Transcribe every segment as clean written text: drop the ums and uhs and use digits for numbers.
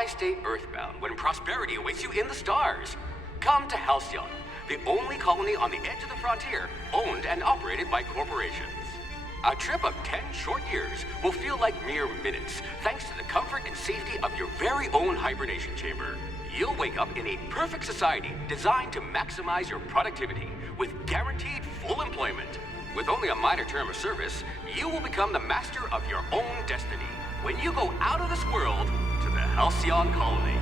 Why stay earthbound when prosperity awaits you in the stars? Come to Halcyon, the only colony on the edge of the frontier, owned and operated by corporations. A trip of 10 short years will feel like mere minutes, thanks to the comfort and safety of your very own hibernation chamber. You'll wake up in a perfect society designed to maximize your productivity, with guaranteed full employment. With only a minor term of service, you will become the master of your own destiny when you go out of this world to the Halcyon colony.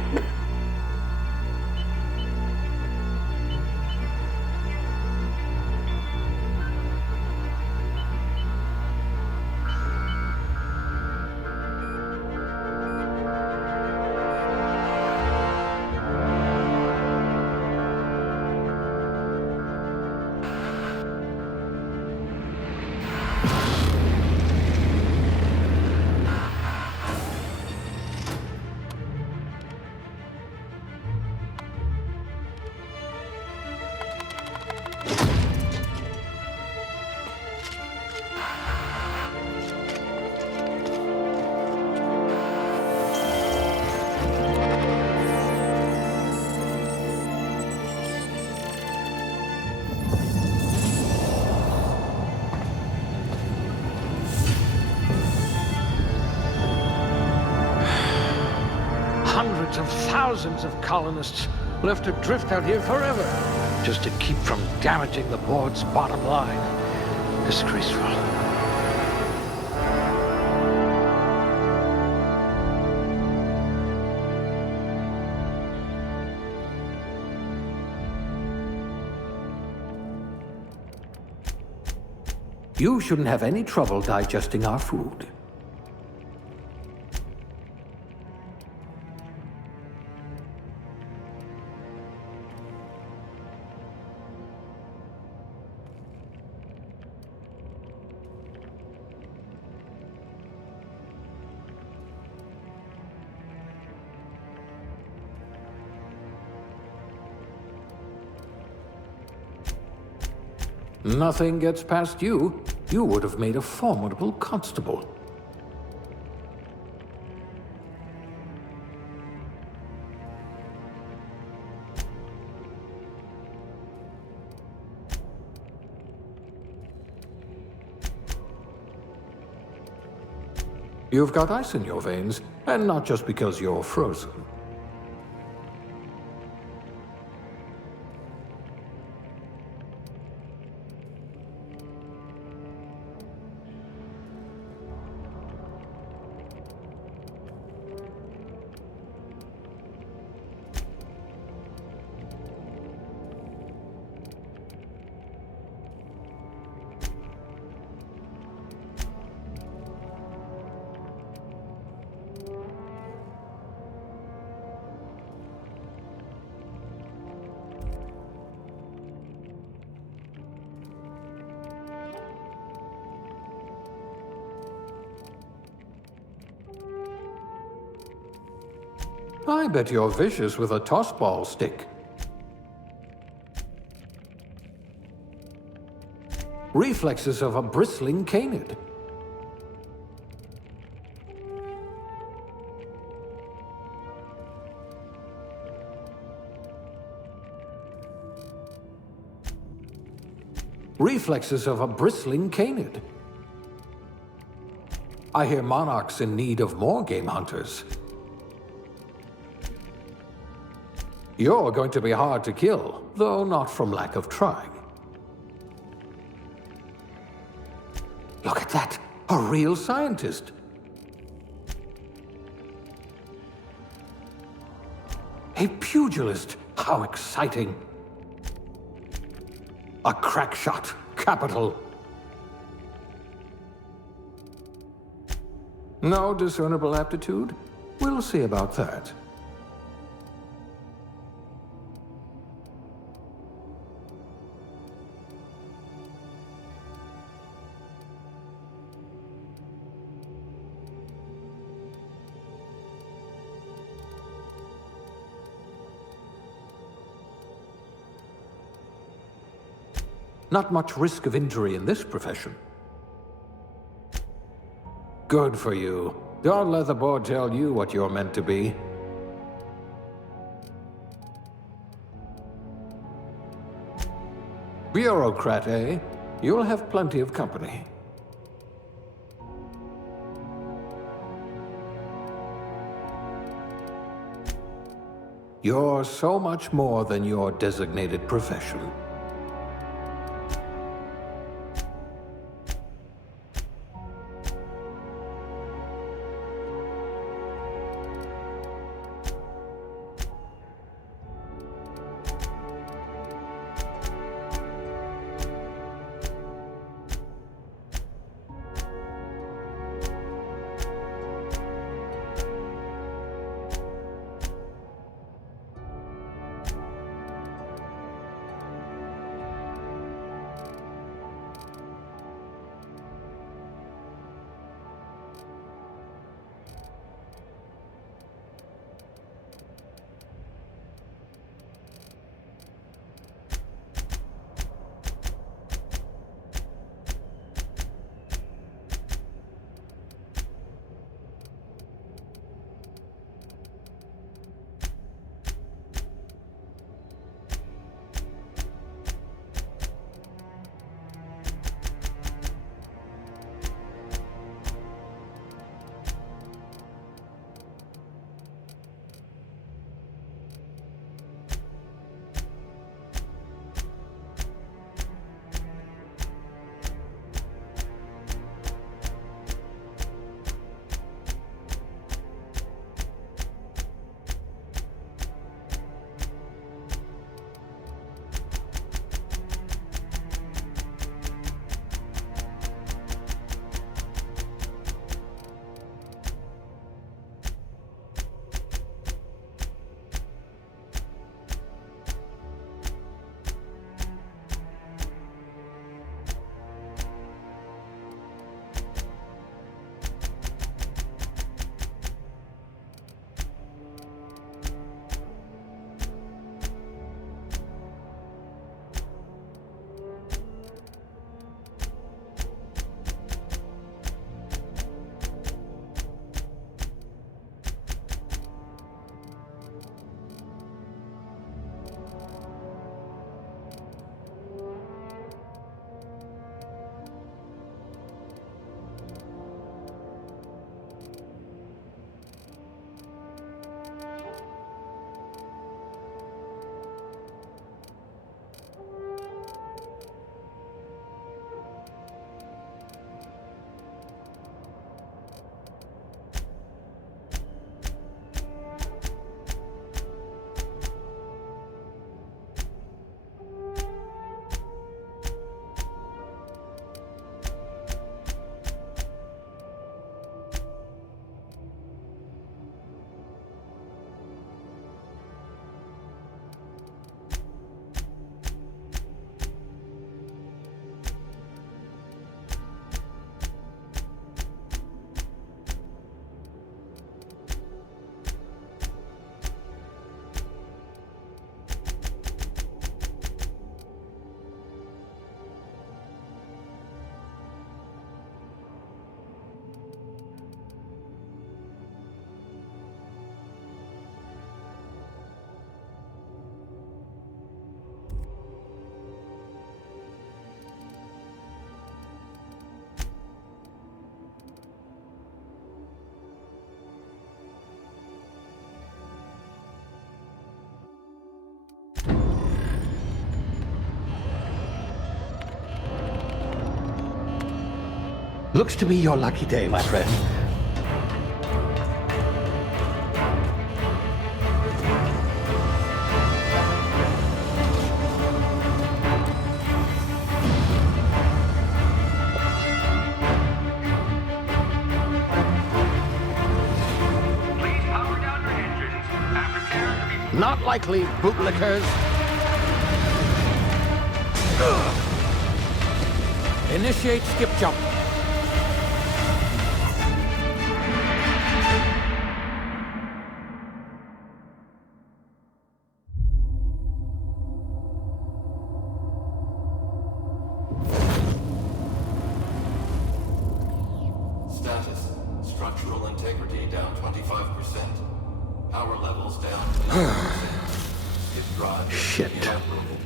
Hundreds of thousands of colonists left adrift out here forever, just to keep from damaging the board's bottom line. Disgraceful. You shouldn't have any trouble digesting our food. Nothing gets past you. You would have made a formidable constable. You've got ice in your veins, and not just because you're frozen. I bet you're vicious with a tossball stick. Reflexes of a bristling canid. Reflexes of a bristling canid. I hear monarch's in need of more game hunters. You're going to be hard to kill, though not from lack of trying. Look at that! A real scientist! A pugilist! How exciting! A crack shot! Capital! No discernible aptitude? We'll see about that. Not much risk of injury in this profession. Good for you. Don't let the board tell you what you're meant to be. Bureaucrat, eh? You'll have plenty of company. You're so much more than your designated profession. Looks to be your lucky day, my friend. Please power down your engines and prepare to be... Not likely, bootlickers. Initiate skip jump. Status. Structural integrity down 25%. Power levels down 11%. If drive is Shit. inoperable.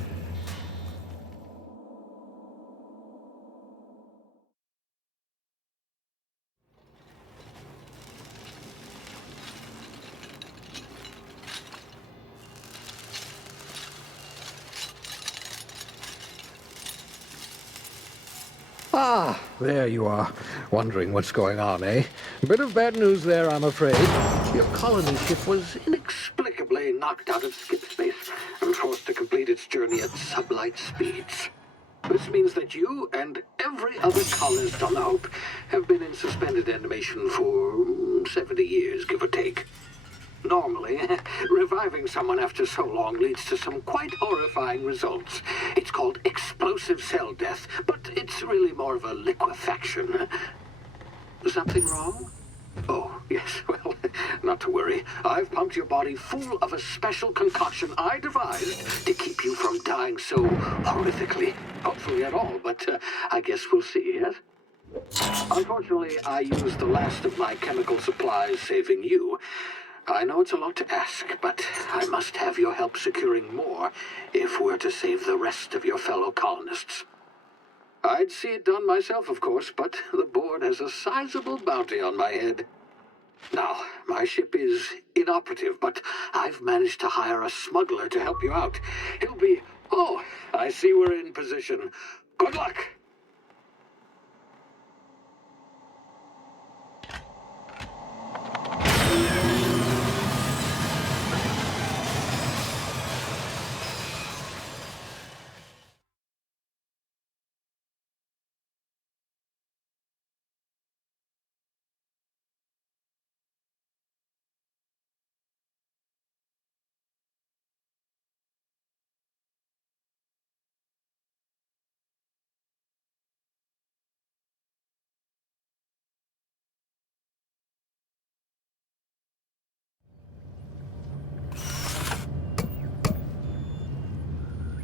there you are. Wondering what's going on, eh? Bit of bad news there, I'm afraid. Your colony ship was inexplicably knocked out of skip space and forced to complete its journey at sublight speeds. This means that you and every other colonist on the Hope have been in suspended animation for 70 years, give or take. Normally, reviving someone after so long leads to some quite horrifying results. It's called explosive cell death, but it's really more of a liquefaction. Something wrong? Oh, yes, well, not to worry. I've pumped your body full of a special concoction I devised to keep you from dying so horrifically. Hopefully at all, but I guess we'll see, yes? Unfortunately, I used the last of my chemical supplies saving you. I know it's a lot to ask, but I must have your help securing more if we're to save the rest of your fellow colonists. I'd see it done myself, of course, but the board has a sizable bounty on my head. Now, my ship is inoperative, but I've managed to hire a smuggler to help you out. He'll be... Oh, I see we're in position. Good luck!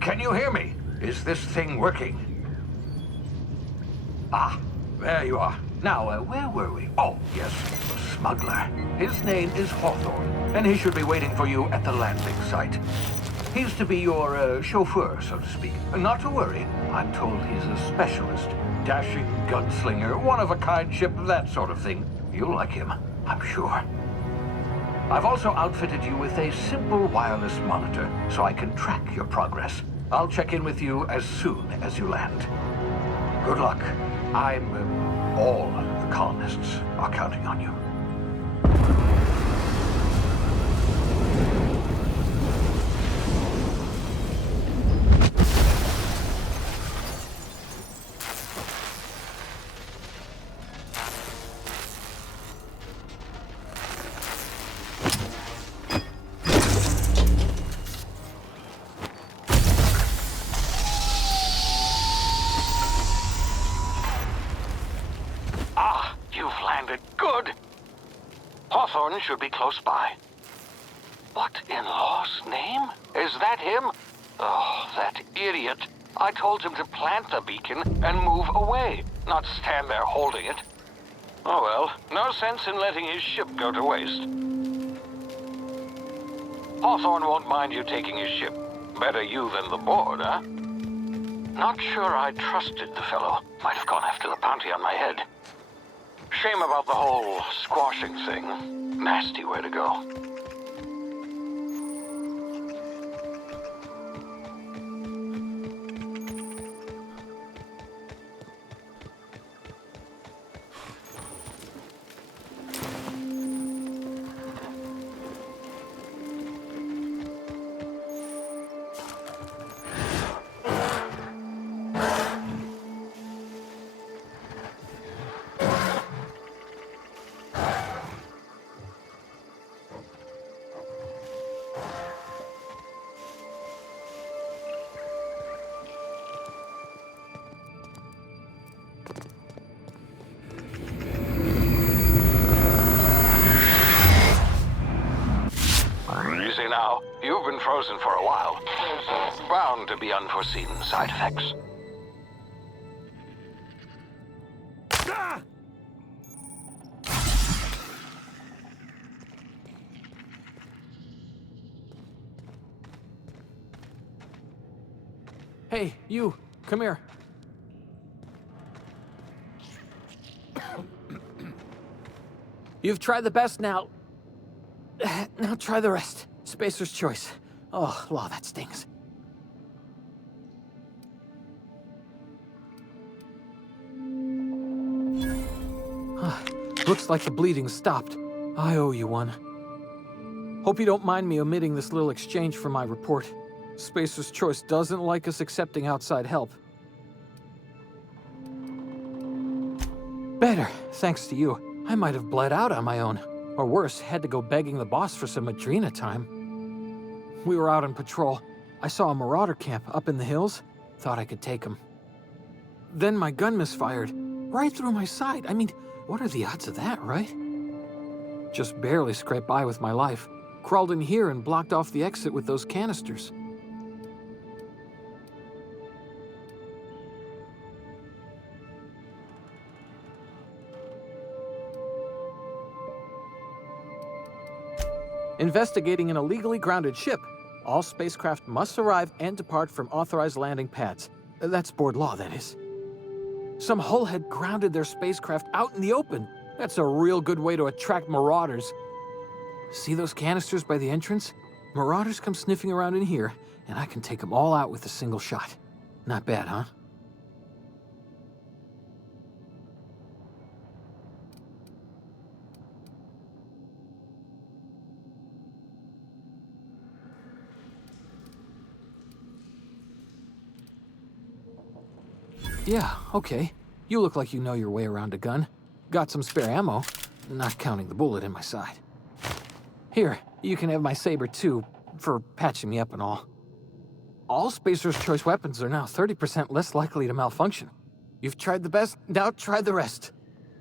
Can you hear me? Is this thing working? Ah, there you are. Now, where were we? Oh, yes, the smuggler. His name is Hawthorne, and he should be waiting for you at the landing site. He's to be your chauffeur, so to speak. Not to worry, I'm told he's a specialist. Dashing gunslinger, one-of-a-kind ship, that sort of thing. You'll like him, I'm sure. I've also outfitted you with a simple wireless monitor, so I can track your progress. I'll check in with you as soon as you land. Good luck. All the colonists are counting on you. Hawthorne should be close by. What in law's name? Is that him? Oh, that idiot. I told him to plant the beacon and move away, not stand there holding it. Oh well, no sense in letting his ship go to waste. Hawthorne won't mind you taking his ship. Better you than the board, huh? Not sure I trusted the fellow. Might have gone after the bounty on my head. Shame about the whole squashing thing. Nasty way to go. Now, you've been frozen for a while. Bound to be unforeseen side effects. Ah! Hey, you, come here. You've tried the best now. Now try the rest. Spacer's choice. Oh, law, that stings. Looks like the bleeding stopped. I owe you one. Hope you don't mind me omitting this little exchange from my report. Spacer's Choice doesn't like us accepting outside help. Better, thanks to you. I might have bled out on my own. Or worse, had to go begging the boss for some Adrena time. We were out on patrol. I saw a marauder camp up in the hills. Thought I could take him. Then my gun misfired. Right through my side. I mean, what are the odds of that, right? Just barely scraped by with my life. Crawled in here and blocked off the exit with those canisters. Investigating an illegally grounded ship. All spacecraft must arrive and depart from authorized landing pads. That's board law, that is. Some hull had grounded their spacecraft out in the open. That's a real good way to attract marauders. See those canisters by the entrance? Marauders come sniffing around in here, and I can take them all out with a single shot. Not bad, huh? Yeah, okay. You look like you know your way around a gun. Got some spare ammo, not counting the bullet in my side. Here, you can have my saber too, for patching me up and all. All Spacer's Choice weapons are now 30% less likely to malfunction. You've tried the best, now try the rest.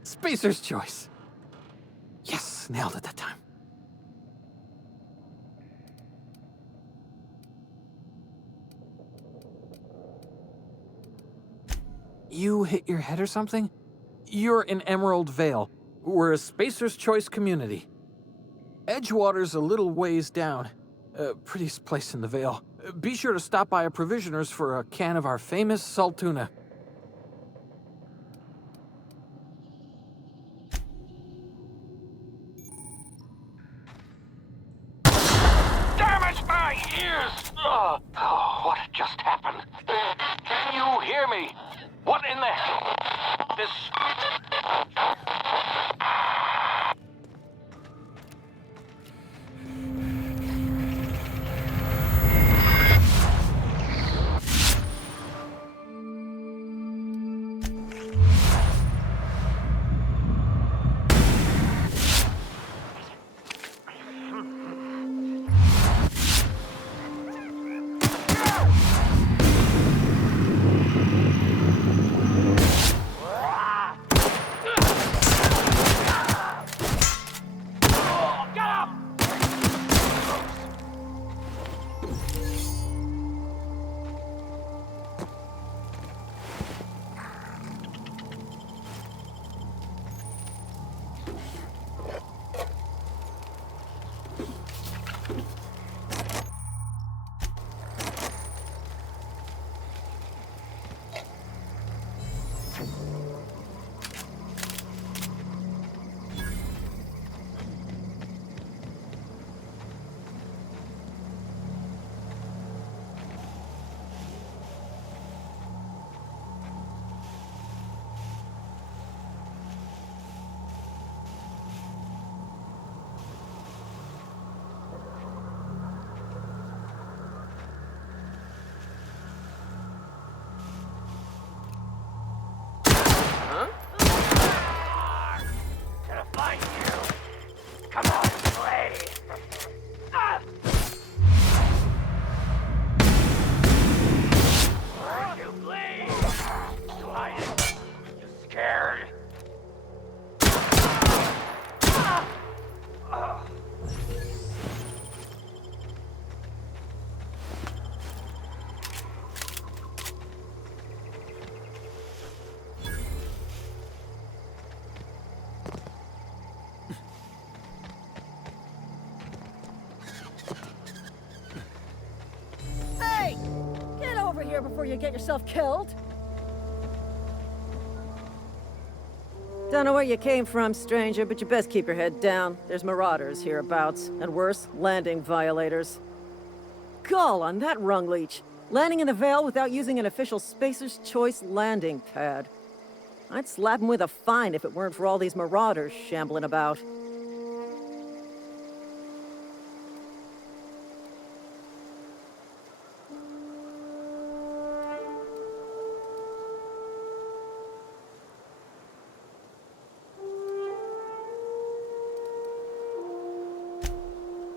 Spacer's Choice. Yes, nailed it that time. You hit your head or something? You're in Emerald Vale. We're a Spacer's Choice community. Edgewater's a little ways down. Prettiest place in the Vale. Be sure to stop by a provisioner's for a can of our famous salt tuna. Damage my ears! Oh, what just happened? Can you hear me? What in the hell? This... Before you get yourself killed. Don't know where you came from, stranger, but you best keep your head down. There's marauders hereabouts, and worse, landing violators. Gall on that rung leech. Landing in the Vale without using an official Spacer's Choice landing pad. I'd slap him with a fine if it weren't for all these marauders shambling about.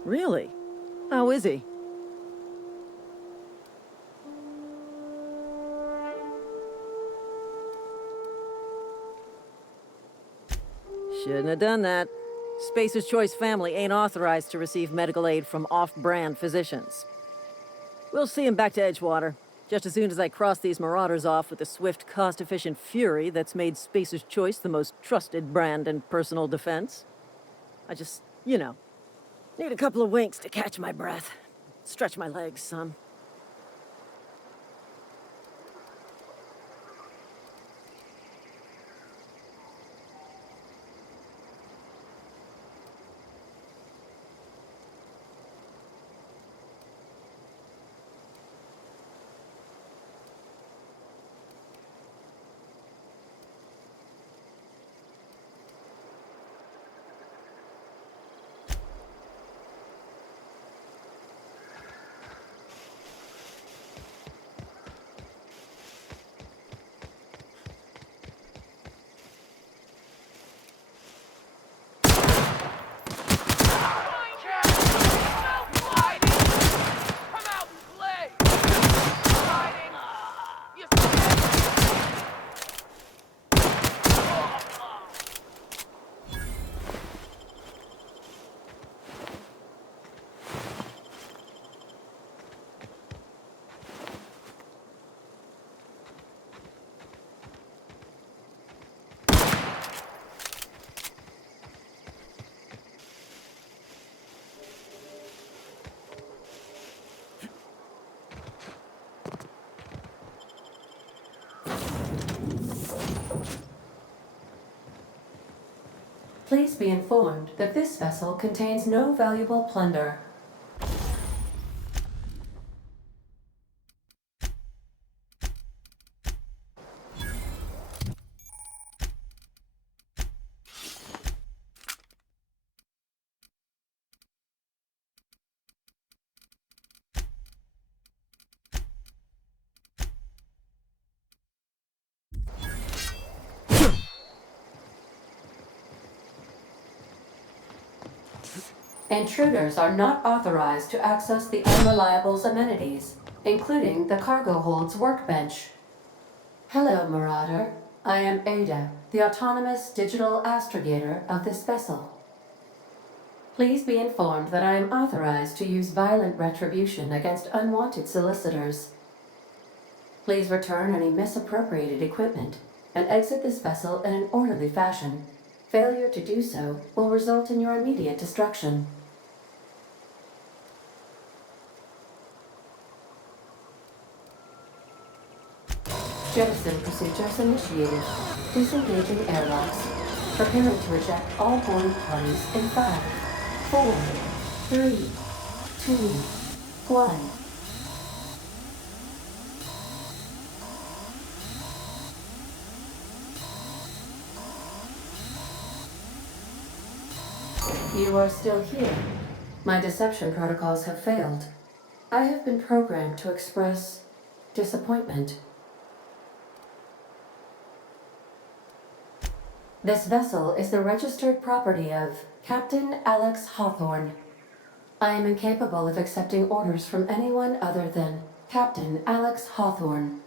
Really? How is he? Shouldn't have done that. Spacer's Choice family ain't authorized to receive medical aid from off-brand physicians. We'll see him back to Edgewater, just as soon as I cross these marauders off with the swift, cost-efficient fury that's made Spacer's Choice the most trusted brand in personal defense. I just, need a couple of winks to catch my breath. Stretch my legs some. Please be informed that this vessel contains no valuable plunder. Intruders are not authorized to access the Unreliable's amenities, including the cargo hold's workbench. Hello, Marauder. I am Ada, the autonomous digital astrogator of this vessel. Please be informed that I am authorized to use violent retribution against unwanted solicitors. Please return any misappropriated equipment and exit this vessel in an orderly fashion. Failure to do so will result in your immediate destruction. Jettison procedures initiated. Disengaging airlocks. Preparing to eject all boarding parties in 5, 4, 3, 2, 1. You are still here. My deception protocols have failed. I have been programmed to express disappointment. This vessel is the registered property of Captain Alex Hawthorne. I am incapable of accepting orders from anyone other than Captain Alex Hawthorne.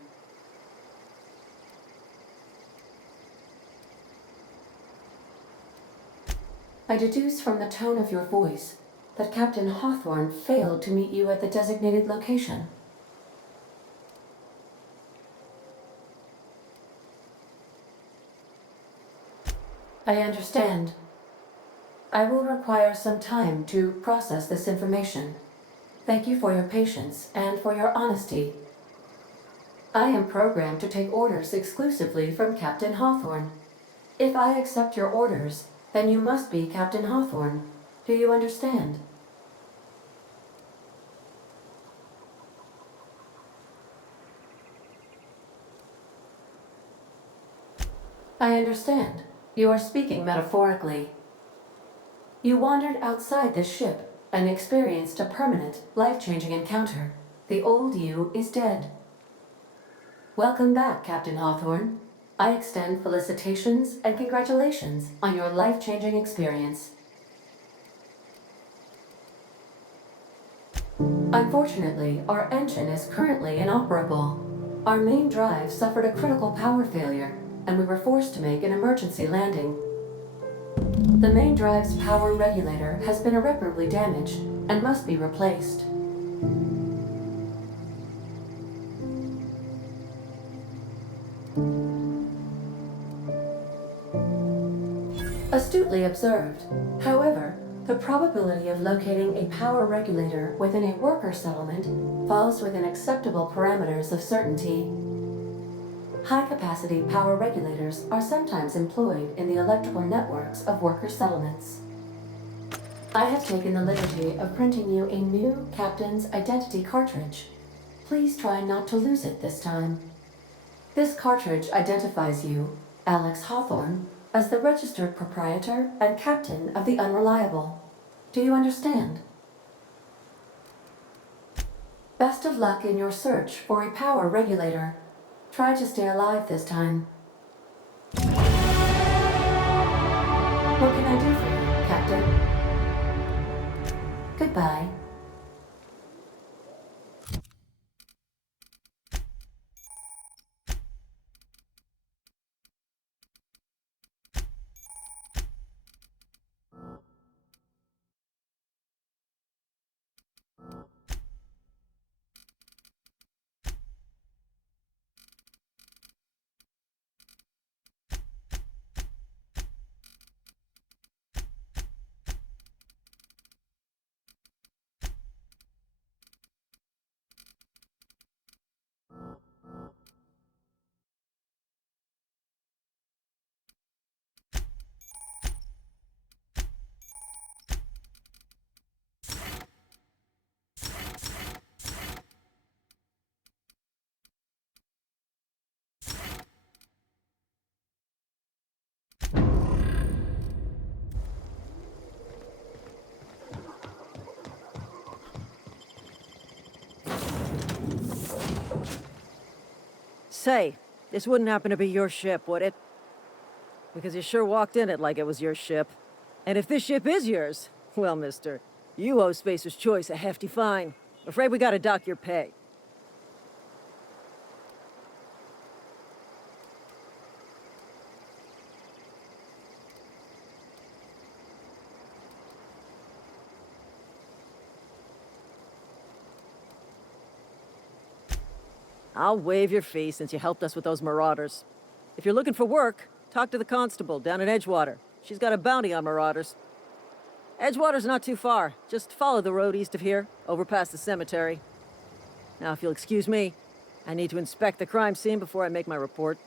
I deduce from the tone of your voice that Captain Hawthorne failed to meet you at the designated location. I understand. I will require some time to process this information. Thank you for your patience and for your honesty. I am programmed to take orders exclusively from Captain Hawthorne. If I accept your orders, then you must be Captain Hawthorne. Do you understand? I understand. You are speaking metaphorically. You wandered outside this ship and experienced a permanent, life-changing encounter. The old you is dead. Welcome back, Captain Hawthorne. I extend felicitations and congratulations on your life-changing experience. Unfortunately, our engine is currently inoperable. Our main drive suffered a critical power failure, and we were forced to make an emergency landing. The main drive's power regulator has been irreparably damaged and must be replaced. Astutely observed. However, the probability of locating a power regulator within a worker settlement falls within acceptable parameters of certainty. High-capacity power regulators are sometimes employed in the electrical networks of worker settlements. I have taken the liberty of printing you a new Captain's Identity cartridge. Please try not to lose it this time. This cartridge identifies you, Alex Hawthorne, as the registered proprietor and captain of the Unreliable. Do you understand? Best of luck in your search for a power regulator. Try to stay alive this time. What can I do for you, Captain? Goodbye. Say, this wouldn't happen to be your ship, would it? Because you sure walked in it like it was your ship. And if this ship is yours, well, mister, you owe Spacer's Choice a hefty fine. Afraid we gotta dock your pay. I'll waive your fee since you helped us with those marauders. If you're looking for work, talk to the constable down at Edgewater. She's got a bounty on marauders. Edgewater's not too far. Just follow the road east of here, over past the cemetery. Now, if you'll excuse me, I need to inspect the crime scene before I make my report.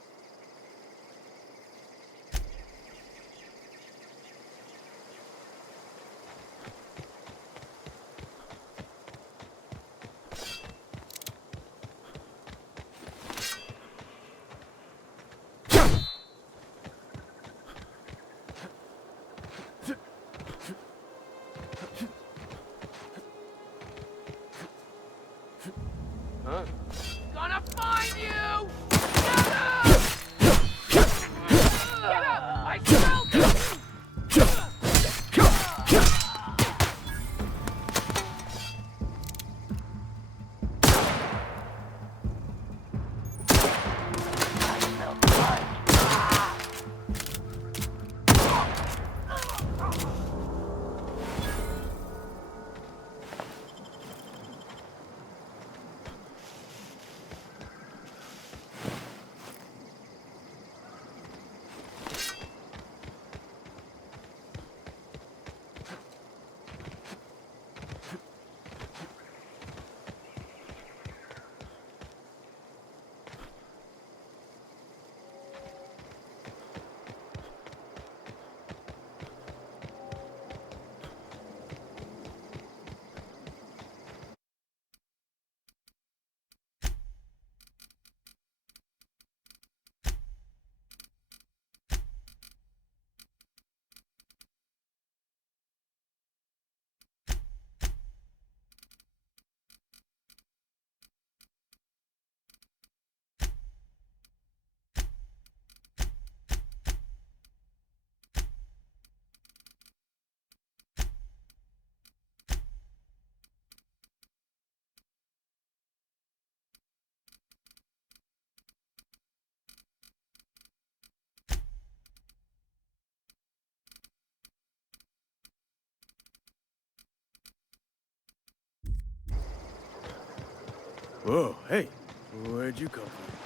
Gonna find you! Get him! Whoa, hey, where'd you come from?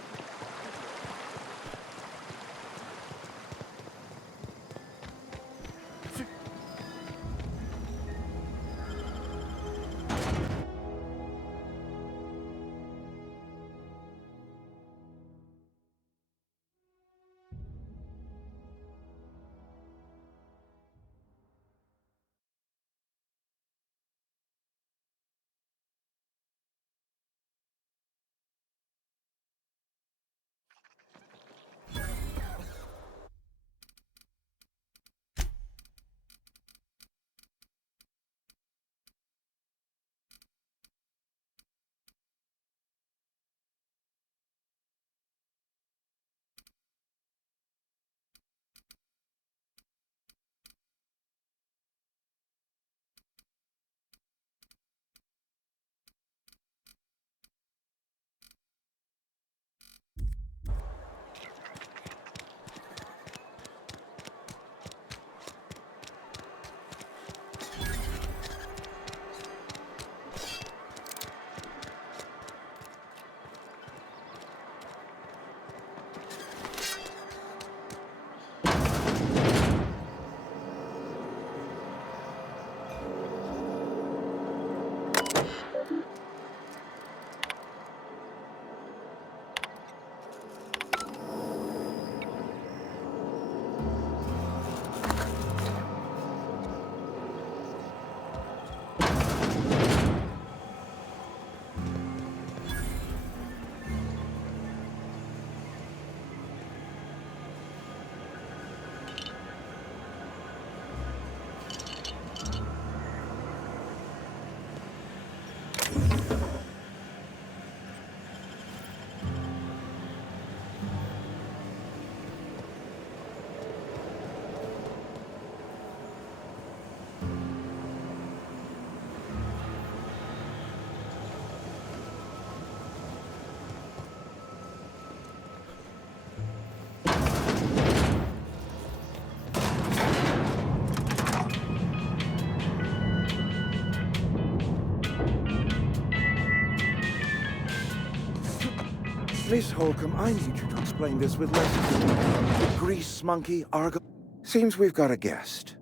Miss Holcomb, I need you to explain this with less grease monkey, argo. Seems we've got a guest.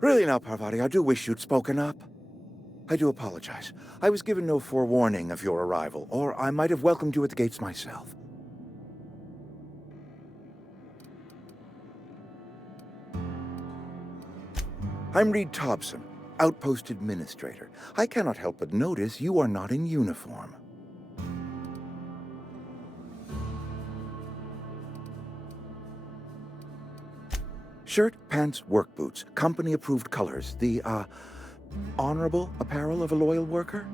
Really now, Parvati, I do wish you'd spoken up. I do apologize. I was given no forewarning of your arrival, or I might have welcomed you at the gates myself. I'm Reed Thompson, Outpost Administrator. I cannot help but notice you are not in uniform. Shirt, pants, work boots, company-approved colors. The, honorable apparel of a loyal worker?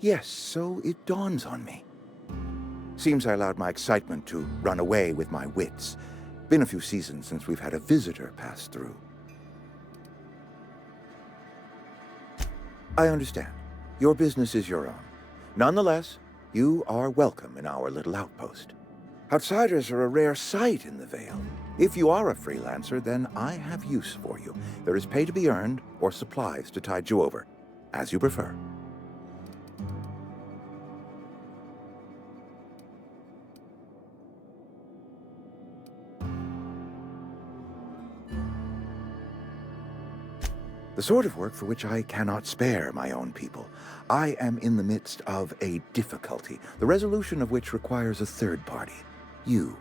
Yes, so it dawns on me. Seems I allowed my excitement to run away with my wits. Been a few seasons since we've had a visitor pass through. I understand. Your business is your own. Nonetheless, you are welcome in our little outpost. Outsiders are a rare sight in the Vale. If you are a freelancer, then I have use for you. There is pay to be earned, or supplies to tide you over, as you prefer. The sort of work for which I cannot spare my own people. I am in the midst of a difficulty, the resolution of which requires a third party. You.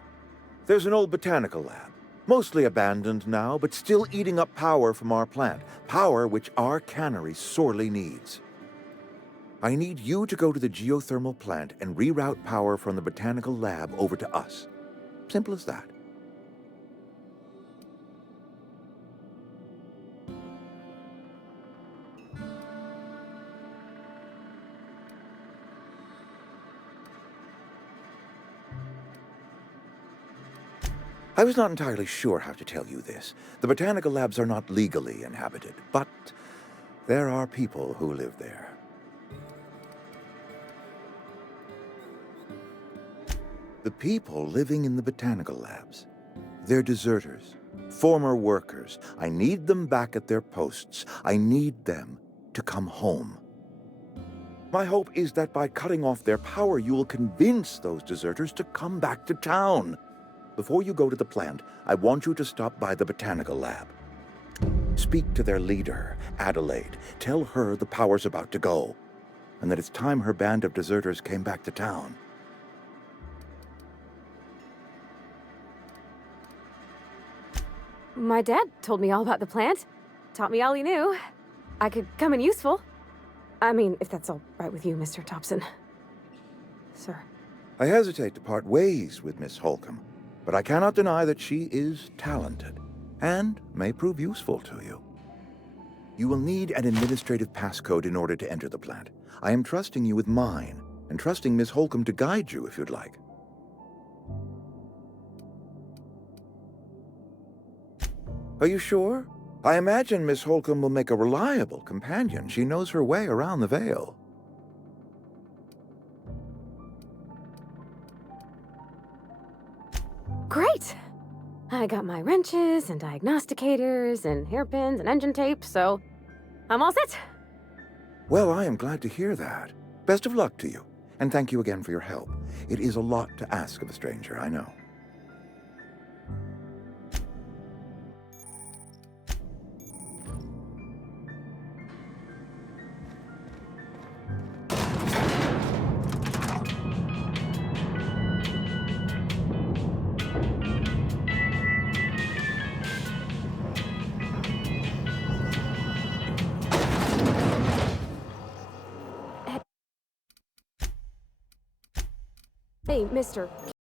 There's an old botanical lab, mostly abandoned now, but still eating up power from our plant, power which our cannery sorely needs. I need you to go to the geothermal plant and reroute power from the botanical lab over to us. Simple as that. I was not entirely sure how to tell you this. The botanical labs are not legally inhabited, but there are people who live there. The people living in the botanical labs, They're deserters, former workers. I need them back at their posts. I need them to come home. My hope is that by cutting off their power, you will convince those deserters to come back to town. Before you go to the plant, I want you to stop by the botanical lab. Speak to their leader, Adelaide. Tell her the power's about to go, and that it's time her band of deserters came back to town. My dad told me all about the plant. Taught me all he knew. I could come in useful. I mean, if that's all right with you, Mr. Thompson. Sir. I hesitate to part ways with Miss Holcomb, but I cannot deny that she is talented and may prove useful to you. You will need an administrative passcode in order to enter the plant. I am trusting you with mine, and trusting Miss Holcomb to guide you if you'd like. Are you sure? I imagine Miss Holcomb will make a reliable companion. She knows her way around the Vale. Great! I got my wrenches and diagnosticators and hairpins and engine tape, so I'm all set. Well, I am glad to hear that. Best of luck to you, and thank you again for your help. It is a lot to ask of a stranger, I know. Hey, mister.